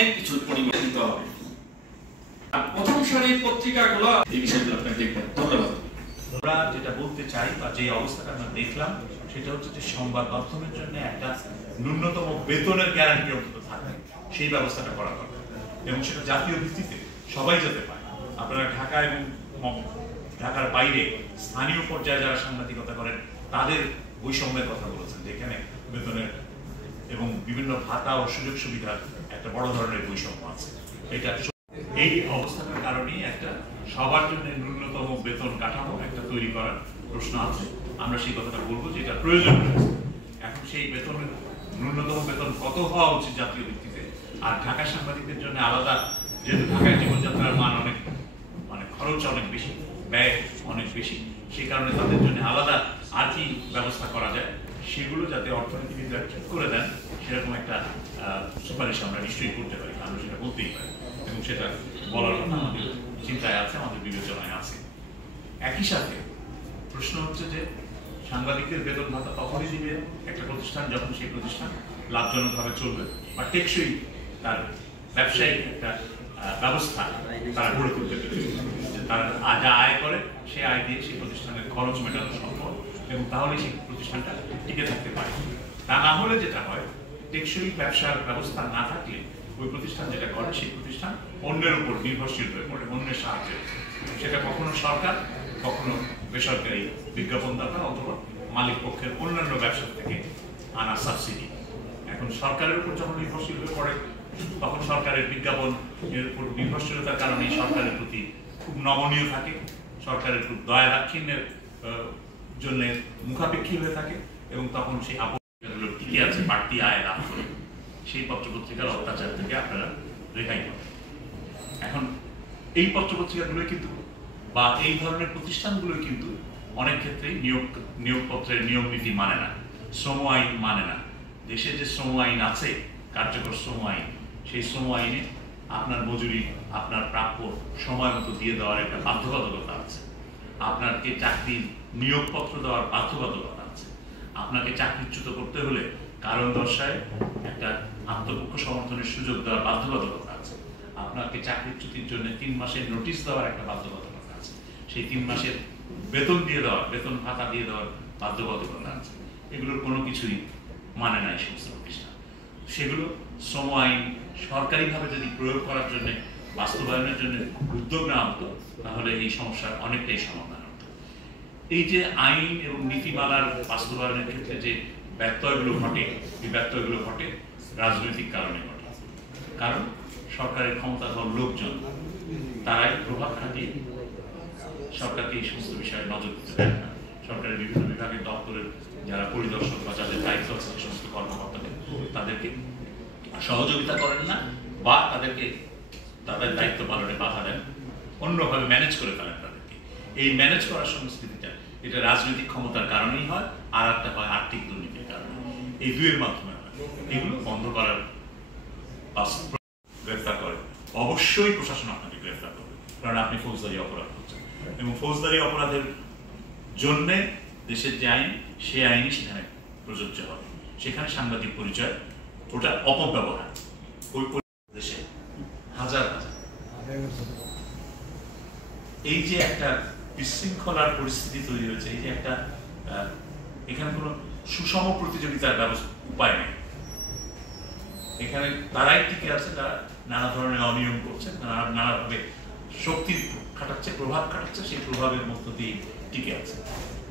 অনেক কিছু পরিবর্তন দিতে হবে। প্রথম সারির পত্রিকাগুলো এই বিষয়গুলো আপনাকে দেখবেন। ধন্যবাদ। আমরা যেটা বলতে চাই বা যে অবস্থাটা আমরা দেখলাম সেটা হচ্ছে যে সংবাদ মাধ্যমের জন্য একটা ন্যূনতম বেতনের গ্যারান্টি অন্তত থাকে, সেই ব্যবস্থাটা করা দরকার এবং সেটা জাতীয় ভিত্তিতে সবাই যেতে পারে। আপনারা ঢাকা এবং ঢাকার বাইরে স্থানীয় পর্যায়ে যারা সাংবাদিকতা করেন তাদের বৈষম্যের কথা বলেছেন, যেখানে বেতনের এবং বিভিন্ন ভাতা ও সুযোগ সুবিধার একটা বড় ধরনের বৈষম্য আছে। এটা এই অবস্থাটার কারণেই একটা সবার জন্য ন্যূনতম বেতন কাঠামো একটা তৈরি করার প্রশ্ন আছে। আমরা সেই কথাটা বলবো যে এটা প্রয়োজন রয়েছে। এখন সেই বেতনের ন্যূনতম বেতন কত হওয়া উচিত জাতীয় ভিত্তিতে, আর ঢাকা সাংবাদিকদের জন্য আলাদা, যেহেতু ঢাকায় জীবনযাত্রার মান অনেক খরচ অনেক বেশি, ব্যয় অনেক বেশি, সেই কারণে তাদের জন্য আলাদা আর কি ব্যবস্থা করা যায় সেগুলো যাতে অর্থনীতিবিদরা ঠিক করে দেন, সেরকম একটা সুপারিশ আমরা নিশ্চয়ই করতে পারি। আমরা সেটা বলতেই পারি এবং সেটা বলার কথা আমাদের চিন্তায় আছে, আমাদের বিবেচনায় আছে। একই সাথে প্রশ্ন হচ্ছে যে সাংবাদিকদের বেতন ভাতা তখনই দিবে একটা প্রতিষ্ঠান যখন সেই প্রতিষ্ঠান লাভজনকভাবে চলবে বা টেকসই তার ব্যবসায়িক একটা ব্যবস্থা তারা গড়ে তুলতে পেরেছে, তারা যা আয় করে সে আয় দিয়ে সেই প্রতিষ্ঠানের খরচ মেটানো সম্ভব এবং তাহলে সেই প্রতিষ্ঠানটা টিকে থাকতে পারে। তা না হলে যেটা হয়, টেকসই ব্যবসার ব্যবস্থা না থাকলে ওই প্রতিষ্ঠান যেটা করে সেই প্রতিষ্ঠান অন্যের উপর নির্ভরশীল হয়ে পড়ে, অন্যের সাহায্যে। সেটা কখনো সরকার, কখনো বেসরকারি বিজ্ঞাপনদাতা অথবা মালিক পক্ষের অন্যান্য ব্যবসা থেকে আনা সাবসিডি। এখন সরকারের উপর যখন নির্ভরশীল হয়ে পড়ে তখন সরকারের বিজ্ঞাপন এর উপর নির্ভরশীলতার কারণে সরকারের প্রতি খুব নমনীয় থাকে, সরকারের খুব দয়া দাক্ষিণ্যের জন্য মুখাপেক্ষী হয়ে থাকে এবং তখন সেই আপত্তিগুলো টিকে আছে বাড়তি আয় লাভ করে সেই পত্রপত্রিকার অত্যাচার থেকে আপনারা রেহাই পাবেন। এখন এই পত্রপত্রিকাগুলো কিন্তু বা এই ধরনের প্রতিষ্ঠানগুলো কিন্তু অনেক ক্ষেত্রেই নিয়োগপত্রের নিয়ম নীতি মানে না, শ্রম আইন মানে না। দেশে যে শ্রম আইন আছে, কার্যকর শ্রম আইন, সেই শ্রম আইনে আপনার মজুরি, আপনার প্রাপ্য সময় মতো দিয়ে দেওয়ার একটা বাধ্যবাধকতা আছে। আপনাকে চাকরির নিয়োগপত্র দেওয়ার বাধ্যবাধকতা আছে। আপনাকে চাকরিচ্যুত করতে হলে কারণ দর্শায় একটা আত্মপক্ষ সমর্থনের সুযোগ দেওয়ার বাধ্যবাধকতা আছে। আপনাকে চাকরিচ্যুতির জন্য 3 মাসের নোটিশ দেওয়ার একটা বাধ্যবাধকতা আছে। সেই 3 মাসের বেতন দিয়ে দেওয়ার, বেতন ভাতা দিয়ে দেওয়ার বাধ্যবাধকতা আছে। এগুলোর কোনো কিছুই মানে না এই সমস্ত প্রতিষ্ঠান। সেগুলো শ্রম আইন সরকারিভাবে যদি প্রয়োগ করার জন্য, বাস্তবায়নের জন্য উদ্যোগ নেওয়া হতো, তাহলে এই সমস্যার অনেকটাই সমাধান হতো। এই যে আইন এবং নীতিমালার বাস্তবায়নের ক্ষেত্রে যে ব্যত্যয়গুলো ঘটে, এই ব্যত্যয়গুলো ঘটে রাজনৈতিক কারণে ঘটে। কারণ সরকারের ক্ষমতাধর লোকজন তারাই প্রভাব খাটিয়ে সরকারকে এই সমস্ত বিষয়ে নজর দিতে পারে না। সরকারের বিভিন্ন বিভাগের দপ্তরের যারা পরিদর্শক বা যাদের দায়িত্ব আছে সেই সমস্ত কর্মকর্তাদের তাদেরকে সহযোগিতা করেন না বা তাদেরকে তাদের দায়িত্ব পালনে বাধা দেন, অন্যভাবে ম্যানেজ করে ফেলেন তাদেরকে। এই ম্যানেজ করার সংস্কৃতিটা এটা রাজনৈতিক ক্ষমতার কারণেই হয়, আর একটা হয় আর্থিক দুর্নীতির কারণে। এই দুইয়ের মাধ্যমে হয়। এগুলো বন্ধ করার, গ্রেফতার করে অবশ্যই প্রশাসন আপনাকে গ্রেফতার করবে, কারণ আপনি ফৌজদারি অপরাধ করছেন এবং ফৌজদারি অপরাধের জন্যে দেশের যে আইন, সে আইনই সেখানে প্রযোজ্য হবে। সেখানে সাংবাদিক পরিচয় ওটা অপব্যবহার। ওই দেশে হাজার হাজার এই যে একটা বিশৃঙ্খলার পরিস্থিতি তৈরি হয়েছে, এই যে একটা এখানে কোনো সুষম প্রতিযোগিতার উপায় নেই। এখানে তারাই টিকে আছে যারা নানা ধরনের অনিয়ম করছে, নানাভাবে শক্তি খাটাচ্ছে, প্রভাব খাটাচ্ছে, সেই প্রভাবের মধ্য দিয়ে টিকে আছে।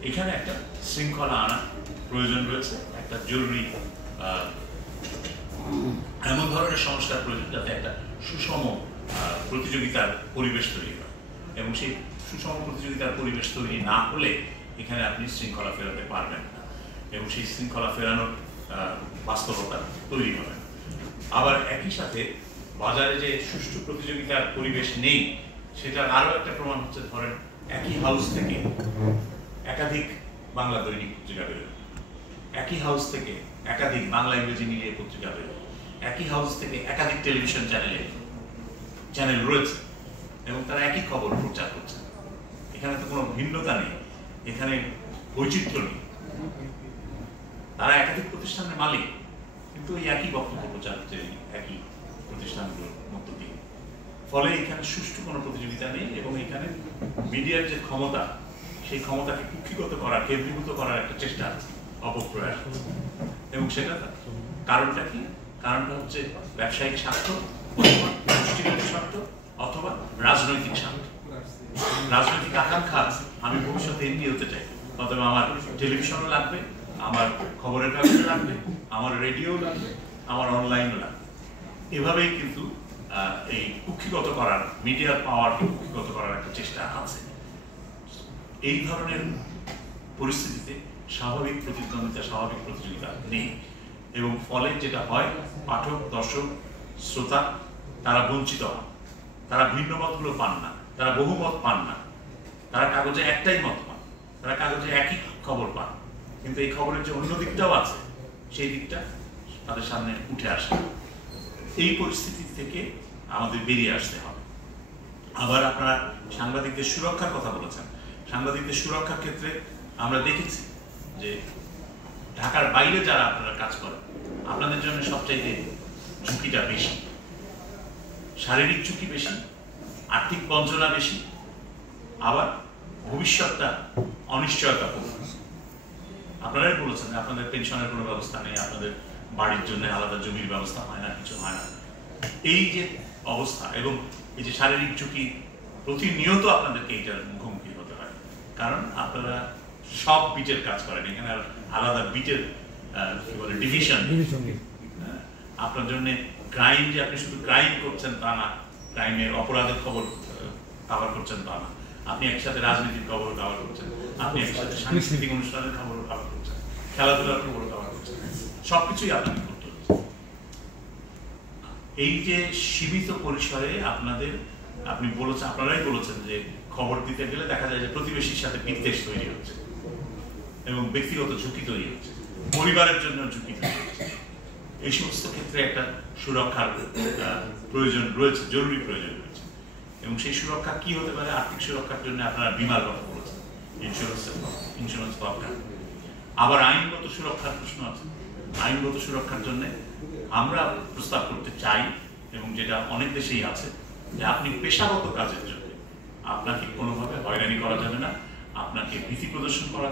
এখানে একটা শৃঙ্খলা আনা প্রয়োজন রয়েছে, একটা জরুরি এমন ধরনের সংস্কার প্রয়োজন যাতে একটা সুষম প্রতিযোগিতার পরিবেশ তৈরি হয় এবং সেই সুষম প্রতিযোগিতার পরিবেশ তৈরি না হলে এখানে আপনি শৃঙ্খলা ফেরাতে পারবেন না এবং সেই শৃঙ্খলা ফেরানোর বাস্তবতা তৈরি হবে। আবার একই সাথে বাজারে যে সুষ্ঠু প্রতিযোগিতার পরিবেশ নেই সেটার আরো একটা প্রমাণ হচ্ছে, ধরেন একই হাউস থেকে একাধিক বাংলা দৈনিক পত্রিকা বেরোয়, একই হাউস থেকে একাধিক বাংলা ইংরেজি মিলিয়ে পত্রিকা বেরোয়, একই হাউস থেকে একাধিক টেলিভিশন চ্যানেল রয়েছে এবং তারা একই খবর প্রচার করছে। এখানে তো কোনো ভিন্নতা নেই, এখানে বৈচিত্র্য নেই। তারা একাধিক প্রতিষ্ঠানের মালিক, কিন্তু ওই একই বক্তব্য প্রচার হচ্ছে, একই প্রতিষ্ঠানগুলোর মধ্য দিয়ে। ফলে এখানে সুষ্ঠু কোনো প্রতিযোগিতা নেই এবং এখানে মিডিয়ার যে ক্ষমতা, সেই ক্ষমতাকে কুক্ষিগত করার, কেন্দ্রীভূত করার একটা চেষ্টা আছে, অপপ্রয়াস। এবং সেটা কারণটা কি? কারণটা হচ্ছে ব্যবসায়িক স্বার্থ, গোষ্ঠীগত স্বার্থ, অথবা রাজনৈতিক স্বার্থ। রাজনৈতিক আকাঙ্ক্ষা আছে, আমি ভবিষ্যতে এমপি হতে চাই, অথবা আমার টেলিভিশনও লাগবে, আমার খবরের কাগজ লাগবে, আমার রেডিও লাগবে, আমার অনলাইনও লাগবে। এভাবেই কিন্তু এই কুক্ষিগত করার, মিডিয়ার পাওয়ারকে কুক্ষিগত করার একটা চেষ্টা আছে। এই ধরনের পরিস্থিতিতে স্বাভাবিক প্রতিদ্বন্দ্বিতা, স্বাভাবিক প্রতিযোগিতা নেই এবং ফলে যেটা হয়, পাঠক, দর্শক, শ্রোতা তারা বঞ্চিত হন, তারা ভিন্ন মতগুলো পান না, তারা বহুমত পান না, তারা কাগজে একটাই মত পান, তারা কাগজে একই খবর পান, কিন্তু এই খবরের যে অন্য দিকটাও আছে সেই দিকটা তাদের সামনে উঠে আসে। এই পরিস্থিতি থেকে আমাদের বেরিয়ে আসতে হবে। আবার আপনারা সাংবাদিকদের সুরক্ষার কথা বলেছেন। সাংবাদিকদের সুরক্ষার ক্ষেত্রে আমরা দেখেছি যে ঢাকার বাইরে যারা আপনারা কাজ করেন, আপনাদের জন্য সবচাইতে ঝুঁকিটা বেশি, শারীরিক ঝুঁকি বেশি, আর্থিক বঞ্চনা বেশি, আবার ভবিষ্যৎটা অনিশ্চয়তাপূর্ণ। আপনারাই বলেছেন আপনাদের পেনশনের কোনো ব্যবস্থা নেই, আপনাদের বাড়ির জন্য আলাদা জমির ব্যবস্থা হয় না, কিছু হয় না। এই যে অবস্থা এবং এই যে শারীরিক ঝুঁকি, প্রতিনিয়ত আপনাদেরকে এইটার মুখোমুখি হতে হয়, কারণ আপনারা সব বিটের কাজ করেন, এখানে আলাদা বিটের কি বলে ডিভিশন। আপনার জন্য ক্রাইম যে আপনি শুধু ক্রাইম করছেন তা না, ক্রাইমের অপরাধের খবর কভার করছেন তা না, আপনি একসাথে রাজনীতির খবর কভার করছেন, আপনি একসাথে সাংস্কৃতিক অনুষ্ঠানের খবর কভার করছেন, খেলাধুলার খবর কভার করছেন, সবকিছুই আপনাকে করতে হচ্ছে। এই যে সীমিত পরিসরে আপনি বলেছেন, আপনারাই বলেছেন যে খবর দিতে গেলে দেখা যায় যে প্রতিবেশীর সাথে বিদ্বেষ তৈরি হচ্ছে এবং ব্যক্তিগত ঝুঁকি তৈরি হচ্ছে, পরিবারের জন্য ঝুঁকি তৈরি হচ্ছে। এই সমস্ত ক্ষেত্রে একটা সুরক্ষার প্রয়োজন রয়েছে, জরুরি প্রয়োজন রয়েছে। এবং সেই সুরক্ষা কি হতে পারে? আর্থিক সুরক্ষার জন্য আপনারা বীমার কথা বলেছেন, ইন্স্যুরেন্স দরকার। আবার আইনগত সুরক্ষার প্রশ্ন আছে। আইনগত সুরক্ষার জন্য আমরা প্রস্তাব করতে চাই, এবং যেটা অনেক দেশেই আছে, যে আপনি পেশাগত কাজের জন্য আপনাকে কোনোভাবে হয়রানি করা যাবে না, আপনাকে ভীতি প্রদর্শন করা